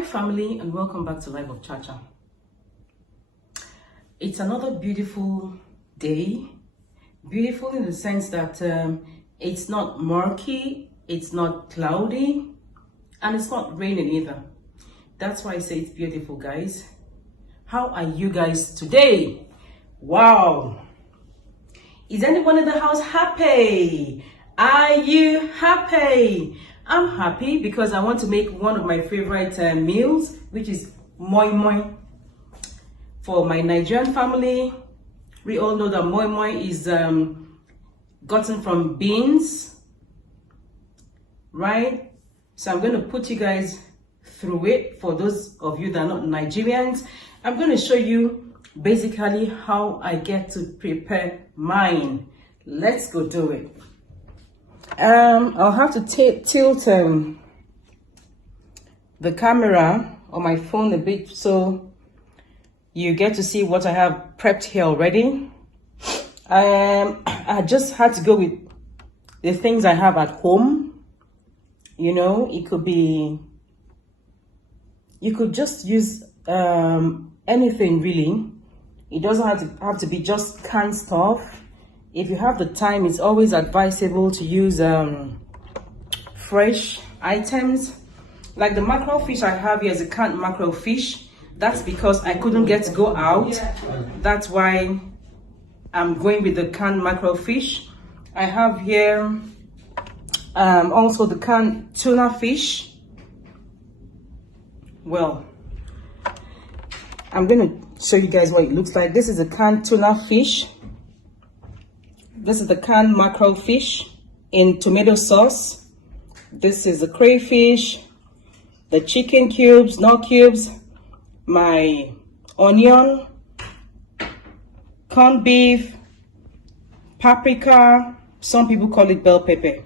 Hi family, and welcome back to Life of Chacha. It's another beautiful day. Beautiful in the sense that it's not murky, it's not cloudy, and it's not raining either. That's why I say it's beautiful, guys. How are you guys today? Wow! Is anyone in the house happy? Are you happy? I'm happy because I want to make one of my favorite meals, which is moi moi. For my Nigerian family, we all know that moi moi is gotten from beans, right? So I'm going to put you guys through it. For those of you that are not Nigerians, I'm going to show you basically how I get to prepare mine. Let's go do it. I'll have to tilt the camera on my phone a bit so you get to see what I have prepped here already. I just had to go with the things I have at home. You know, it could be, you could just use anything really. It doesn't have to be just canned stuff. If you have the time, it's always advisable to use fresh items. Like the mackerel fish I have here is a canned mackerel fish. That's because I couldn't get to go out. That's why I'm going with the canned mackerel fish. I have here also the canned tuna fish. Well, I'm going to show you guys what it looks like. This is a canned tuna fish. This is the canned mackerel fish in tomato sauce. This is the crayfish, the chicken cubes, not cubes, my onion, corned beef, paprika, some people call it bell pepper,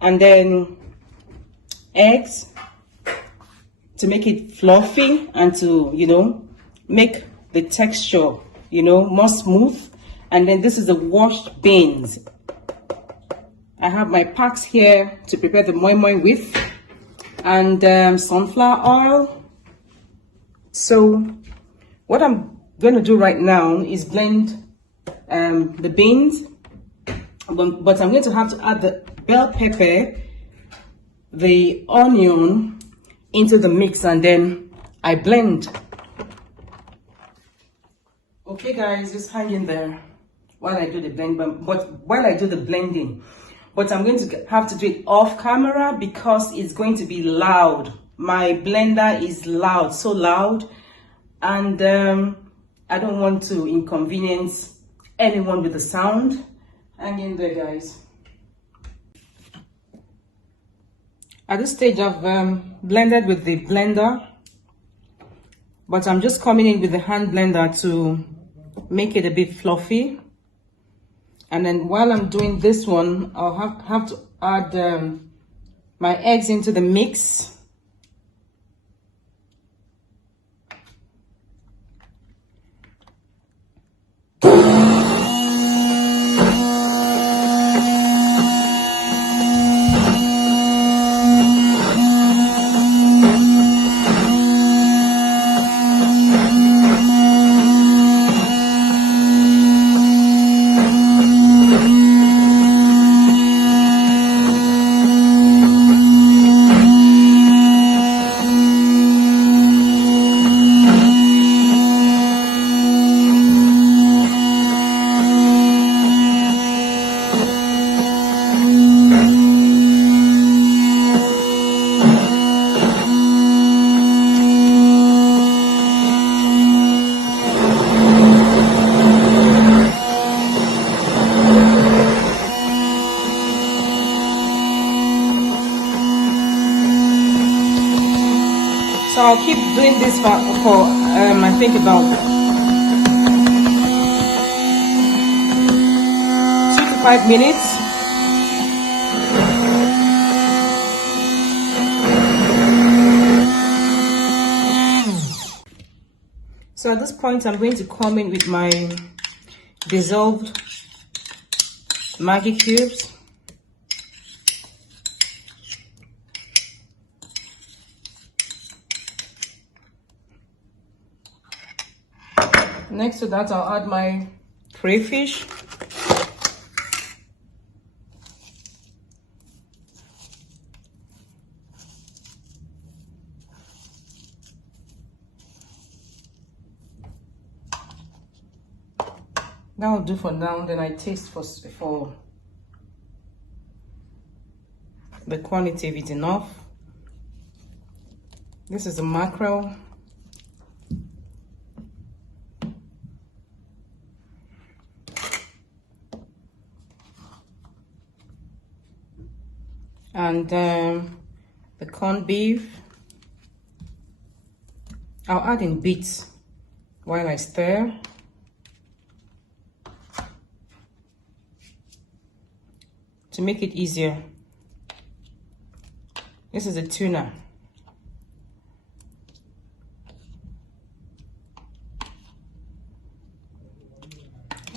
and then eggs to make it fluffy and to, you know, make the texture, you know, more smooth. And then this is the washed beans. I have my packs here to prepare the moi moi with, and sunflower oil. So what I'm going to do right now is blend the beans, but I'm going to have to add the bell pepper, the onion into the mix, and then I blend. Okay guys, just hang in there while I do the blend, but while I do the blending. But I'm going to have to do it off camera because it's going to be loud. My blender is loud, so loud, and I don't want to inconvenience anyone with the sound. Hang in there, guys. At this stage, I've blended with the blender, but I'm just coming in with the hand blender to make it a bit fluffy. And then while I'm doing this one, I'll have to add my eggs into the mix. So I'll keep doing this for I think about 2 to 5 minutes. So at this point, I'm going to come in with my dissolved Maggi cubes. Next to that, I'll add my crayfish. That'll do for now. Then I taste for the quantity, if it's enough. This is the mackerel. And the corned beef. I'll add in bits while I stir. To make it easier, this is a tuna.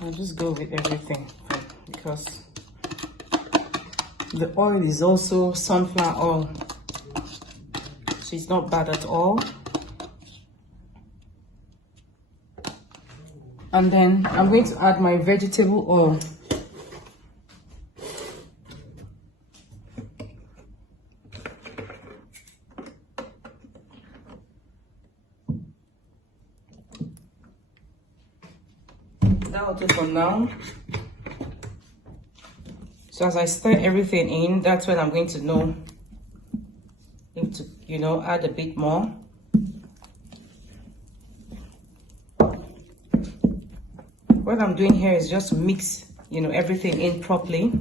I'll just go with everything because the oil is also sunflower oil, so it's not bad at all. And then I'm going to add my vegetable oil. That'll do for now. So as I stir everything in, that's when I'm going to know if to, add a bit more. What I'm doing here is just to mix, everything in properly.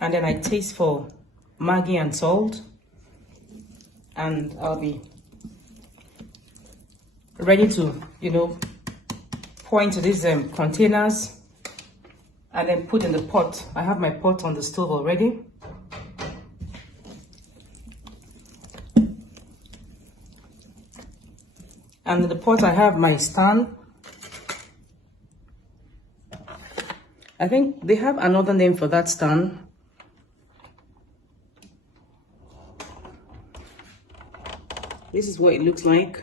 And then I taste for Maggi and salt. And I'll be ready to, pour into these containers and then put in the pot. I have my pot on the stove already. And in the pot I have my stand. I think they have another name for that stand. This is what it looks like.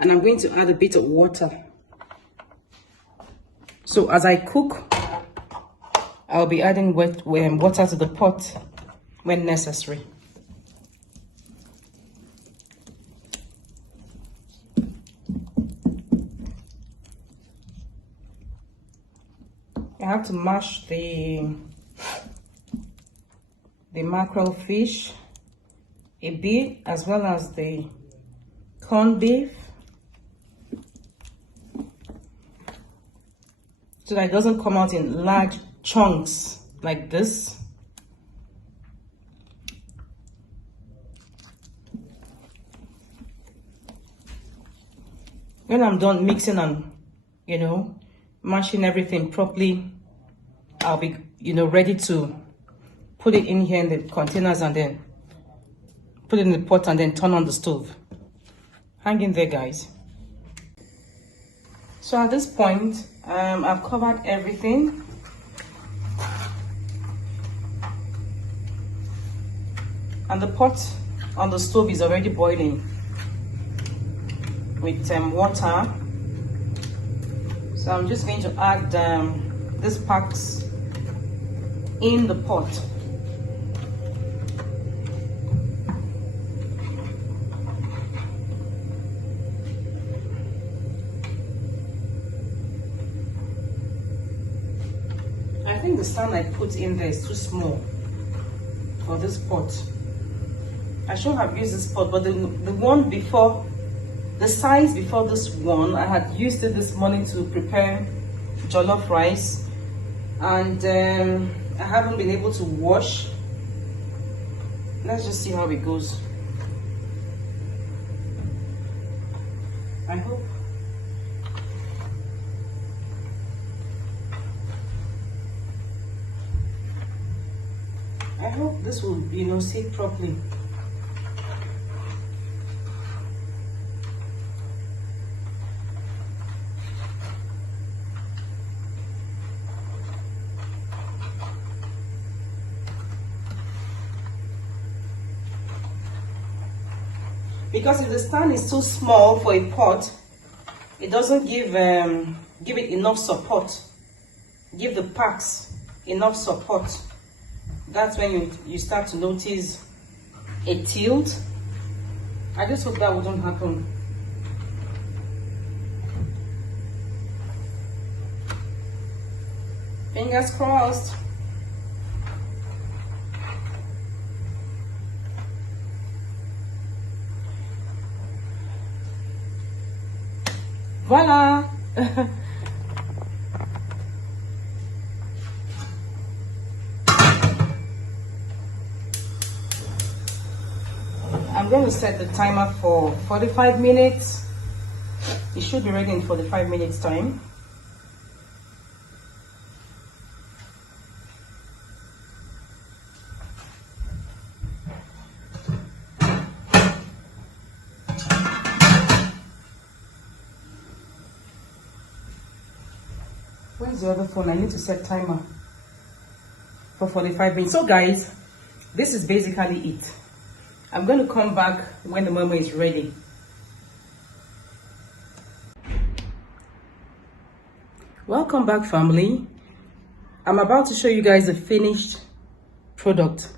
And I'm going to add a bit of water. So as I cook, I'll be adding water to the pot when necessary. I have to mash the mackerel fish a bit, as well as the corned beef, so that it doesn't come out in large chunks like this. When I'm done mixing and mashing everything properly, I'll be ready to put it in here in the containers and then put it in the pot and then turn on the stove. Hang in there, guys. So at this point, I've covered everything. And the pot on the stove is already boiling with water. So I'm just going to add these packs in the pot. I think the stand I put in there is too small for this pot. I should have used this pot, but the one before, the size before this one, I had used it this morning to prepare jollof rice, and I haven't been able to wash. Let's just see how it goes. I hope this will, sit properly. Because if the stand is too small for a pot, it doesn't give it enough support. Give the packs enough support. That's when you start to notice a tilt. I just hope that wouldn't happen. Fingers crossed. Voila. I'm going to set the timer for 45 minutes. It should be ready in 45 minutes time. Where's the other phone? I need to set timer for 45 minutes. So guys, this is basically it. I'm going to come back when the momo is ready. Welcome back, family. I'm about to show you guys the finished product.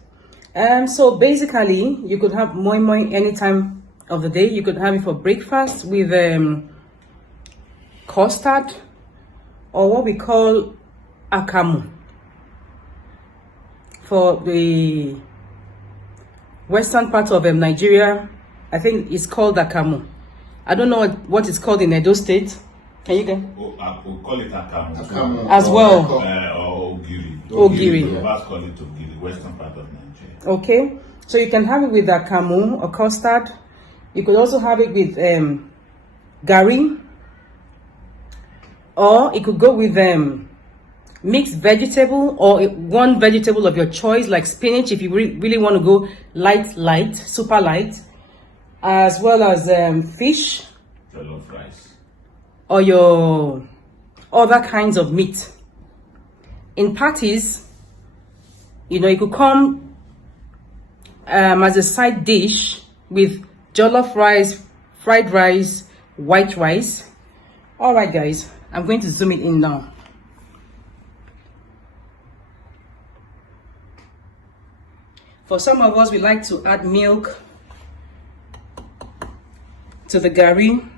So basically, you could have moi moi any time of the day. You could have it for breakfast with custard, or what we call akamu for the western part of Nigeria. I think it's called akamu. I don't know what it's called in Edo State. Can you get? We'll call it akamu. As well. Or ogiri. Ogiri. Let's call it ogiri, western part of Nigeria. Okay, so you can have it with akamu or custard. You could also have it with gari, or it could go with mixed vegetable, or one vegetable of your choice, like spinach, if you really want to go light, super light, as well as fish, jollof rice, or your other kinds of meat. In parties, you know, it could come as a side dish with jollof rice, fried rice, white rice. All right, guys, I'm going to zoom it in now. For some of us, we like to add milk to the gari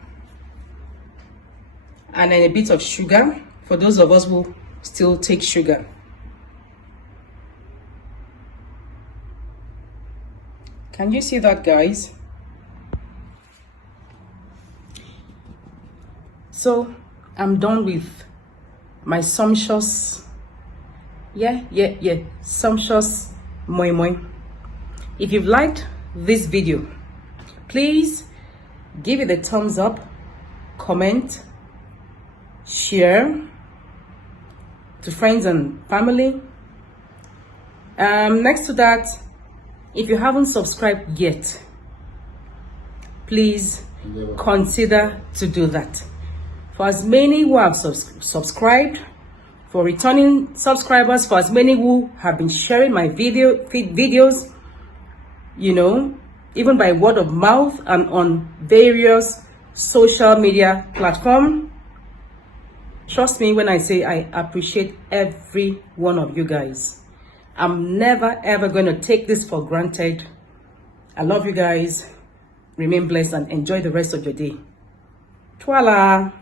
and then a bit of sugar. For those of us who still take sugar. Can you see that, guys? So I'm done with my sumptuous, sumptuous moi moi. If you've liked this video, please give it a thumbs up, comment, share to friends and family. Next to that, if you haven't subscribed yet, please consider to do that. For as many who have subscribed, for returning subscribers, for as many who have been sharing my videos, you know, even by word of mouth and on various social media platforms. Trust me when I say I appreciate every one of you guys. I'm never ever going to take this for granted. I love you guys. Remain blessed and enjoy the rest of your day. Twala.